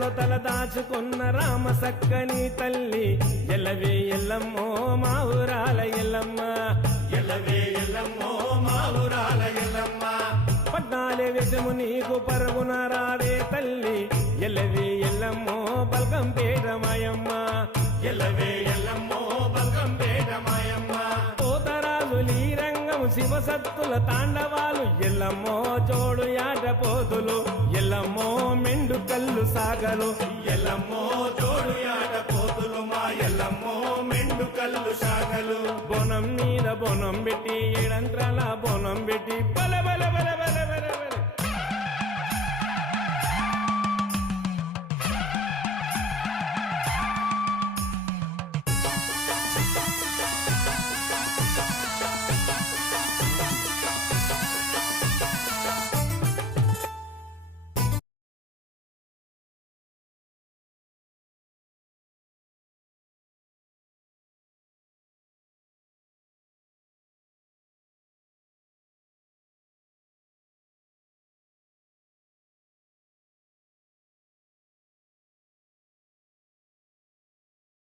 గుడిసెలో తల దాచుకున్న రామ సక్కని తల్లి ఎల్లవే ఎల్లమ్మో మా ఊరాల ఎల్లమ్మ ఎల్లవే ఎల్లమ్మో మా ఊరాల ఎల్లమ్మ పద్నాలే విషము నీకు పరుగున రావే తల్లి ఎల్లవే ఎల్లమ్మో బల్కంపేట మాయమ్మ ఎల్లవే ఎల్లమ్మో బల్కంపేట మాయమ్మ పోతరాజులీ రంగం శివసత్తుల తాండవాలు ఎల్లమ్మో జోడు యాట పోతులు ఎల్లమ్మో మెండు కల్లు సాగలు ఎల్లమ్మో జోడు యాట పోతులు మా ఎల్లమ్మో మెండు కల్లు శాఖలు బోనం మీద బోనం పెట్టి ఏడంత్రాల బోనం పెట్టి బల బల బల బల బల బల